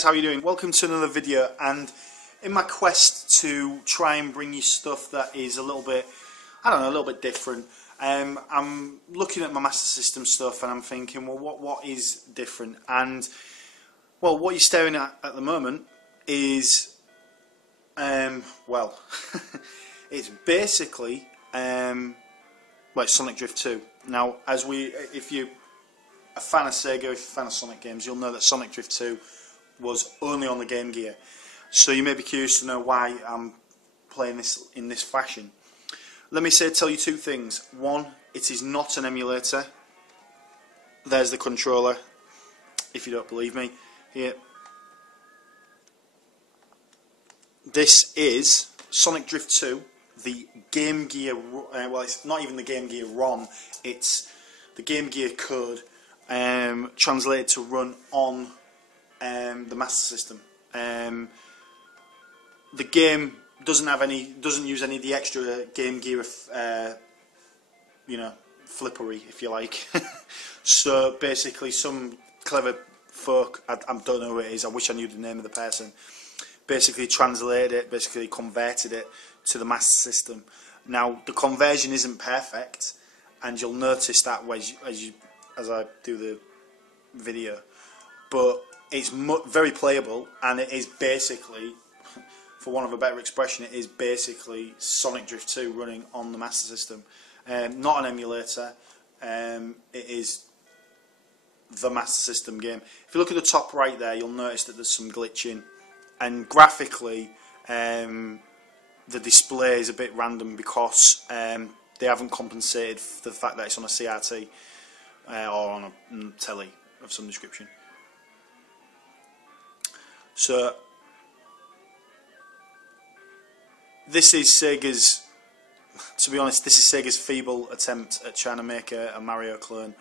guys, how are you doing? Welcome to another video, and in my quest to try and bring you stuff that is a little bit, I don't know, a little bit different, I'm looking at my Master System stuff and I'm thinking, well, what is different? And well, what you're staring at the moment is well it's basically well, it's Sonic Drift 2. Now, if you're a fan of Sega, if you're a fan of Sonic games, you'll know that Sonic Drift 2 was only on the Game Gear. So you may be curious to know why I'm playing this in this fashion. Let me tell you two things. One, it is not an emulator. There's the controller, if you don't believe me. Here. This is Sonic Drift 2, the Game Gear, well, it's not even the Game Gear ROM, it's the Game Gear code translated to run on the Master System. The game doesn't use any of the extra Game Gear, you know, flippery, if you like. So basically, some clever folk, I don't know who it is, I wish I knew the name of the person, basically translated it, basically converted it to the Master System. Now, the conversion isn't perfect, and you'll notice that as I do the video, but it's very playable, and it is basically, for want of a better expression, it is basically Sonic Drift 2 running on the Master System. Not an emulator, it is the Master System game. If you look at the top right there, you'll notice that there's some glitching, and graphically the display is a bit random because they haven't compensated for the fact that it's on a CRT or on a telly of some description. So this is Sega's, to be honest, this is Sega's feeble attempt at trying to make a Mario clone.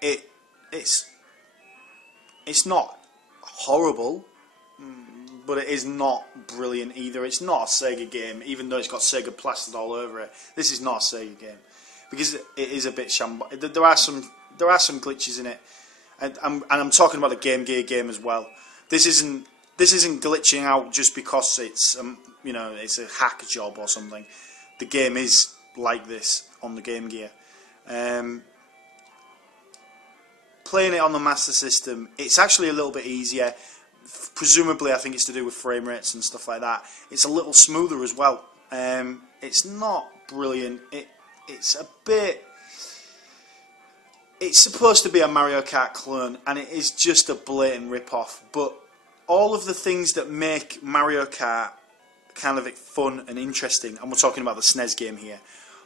It's not horrible, but it is not brilliant either. It's not a Sega game, even though it's got Sega plastered all over it. This is not a Sega game because it is a bit shambolic. There are some glitches in it, and I'm talking about the Game Gear game as well. This isn't glitching out just because it's you know, it's a hack job or something. The game is like this on the Game Gear. Playing it on the Master System, it's actually a little bit easier. Presumably, I think it's to do with frame rates and stuff like that. It's a little smoother as well. It's not brilliant. It's a bit. It's supposed to be a Mario Kart clone, and it is just a blatant rip-off. But all of the things that make Mario Kart kind of fun and interesting, and we're talking about the SNES game here,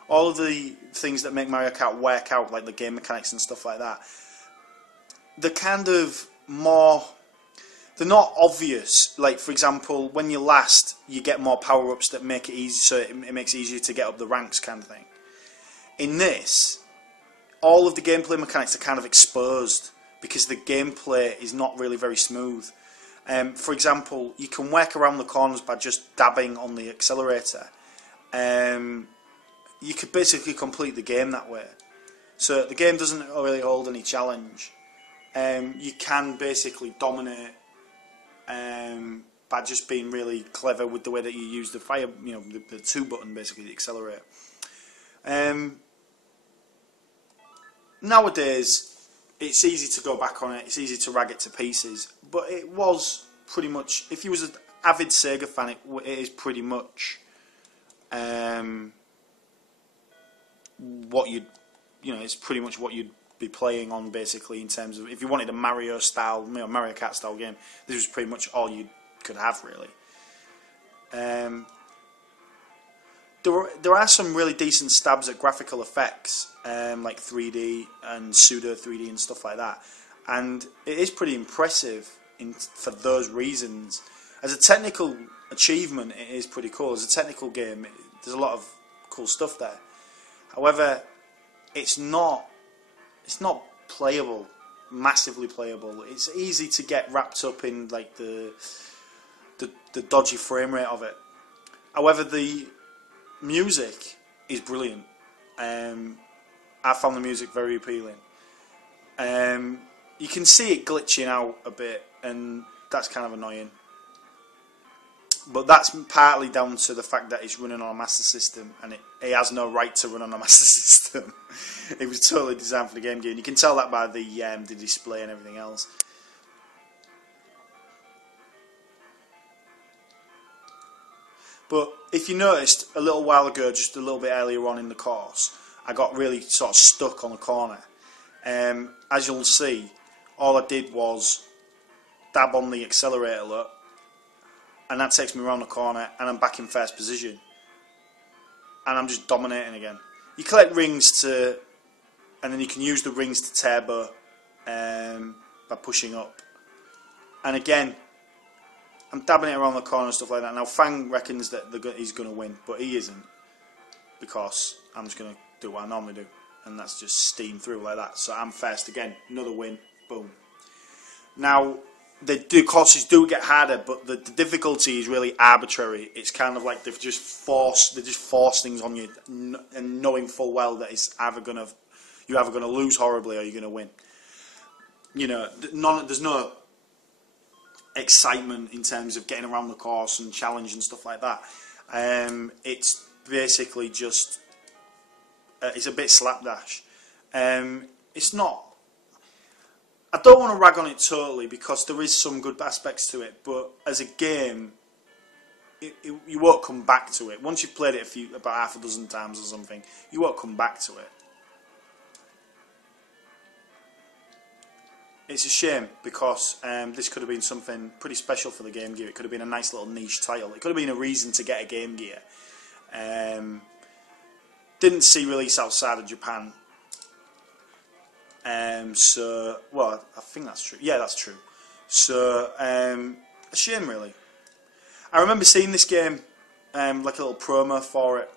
all of the things that make Mario Kart work out, like the game mechanics and stuff like that, they're kind of more, they're not obvious. Like, for example, when you last, you get more power-ups that make it easy, so it makes it easier to get up the ranks, kind of thing. In this, all of the gameplay mechanics are kind of exposed because the gameplay is not really very smooth. For example, you can work around the corners by just dabbing on the accelerator. You could basically complete the game that way. So the game doesn't really hold any challenge. You can basically dominate by just being really clever with the way that you use the fire, you know, the 2 button, basically, the accelerator. Nowadays, it's easy to go back on it, it's easy to rag it to pieces, but it was pretty much, if you was an avid Sega fan, it is pretty much what it's pretty much what you'd be playing on, basically, in terms of, if you wanted a Mario style, you know, Mario Kart style game, this was pretty much all you could have, really. There are some really decent stabs at graphical effects, like 3D and pseudo 3D and stuff like that, and it is pretty impressive for those reasons. As a technical achievement, it is pretty cool. As a technical game, there's a lot of cool stuff there. However, it's not playable, massively playable. It's easy to get wrapped up in like the dodgy frame rate of it. However, the music is brilliant. I found the music very appealing. you can see it glitching out a bit, and that's kind of annoying. But that's partly down to the fact that it's running on a Master System, and it has no right to run on a Master System. It was totally designed for the Game Gear, and you can tell that by the display and everything else. But if you noticed a little while ago, just a little bit earlier on in the course, I got really sort of stuck on a corner. As you'll see, all I did was dab on the accelerator look, and that takes me around the corner, and I'm back in first position, and I'm just dominating again. You collect rings and then you can use the rings to turbo by pushing up. And again, I'm dabbing it around the corner and stuff like that. Now Fang reckons that he's going to win, but he isn't, because I'm just going to do what I normally do, and that's just steam through like that. So I'm first again, another win, boom. Now, courses do get harder, but the difficulty is really arbitrary. It's kind of like they just force things on you, and knowing full well that it's you're either gonna lose horribly or you're gonna win. You know, there's no excitement in terms of getting around the course and challenge and stuff like that. It's basically just it's a bit slapdash. It's not. I don't want to rag on it totally, because there is some good aspects to it, but as a game, you won't come back to it. Once you've played it about half a dozen times or something, you won't come back to it. It's a shame, because this could have been something pretty special for the Game Gear. It could have been a nice little niche title. It could have been a reason to get a Game Gear. Didn't see release outside of Japan. Well, I think that's true. Yeah, that's true. So, a shame, really. I remember seeing this game, like a little promo for it,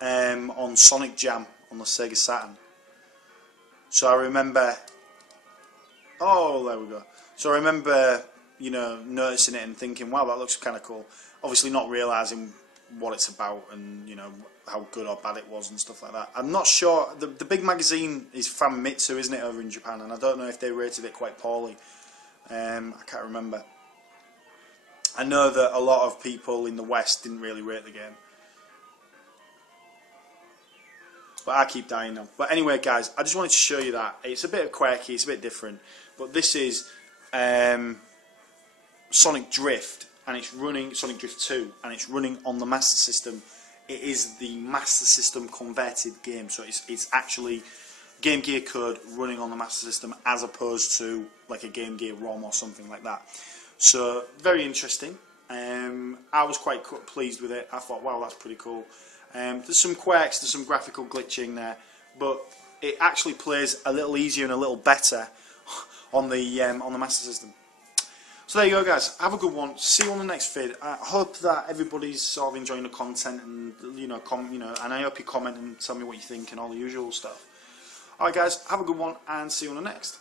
on Sonic Jam on the Sega Saturn. So I remember. Oh, there we go. So I remember, you know, noticing it and thinking, wow, that looks kind of cool. Obviously, not realising what it's about and, you know, how good or bad it was and stuff like that. I'm not sure. The big magazine is Famitsu, isn't it, over in Japan? And I don't know if they rated it quite poorly. I can't remember. I know that a lot of people in the West didn't really rate the game. But I keep dying now. But anyway, guys, I just wanted to show you that. It's a bit quirky, it's a bit different. But this is Sonic Drift. And it's running, Sonic Drift 2, and it's running on the Master System. It is the Master System converted game, so it's actually Game Gear code running on the Master System, as opposed to like a Game Gear ROM or something like that. So, very interesting. I was quite pleased with it. I thought, wow, that's pretty cool. There's some quirks, there's some graphical glitching there, but it actually plays a little easier and a little better on the Master System. So there you go, guys. Have a good one. See you on the next vid. I hope that everybody's sort of enjoying the content, and and I hope you comment and tell me what you think and all the usual stuff. Alright, guys. Have a good one, and see you on the next.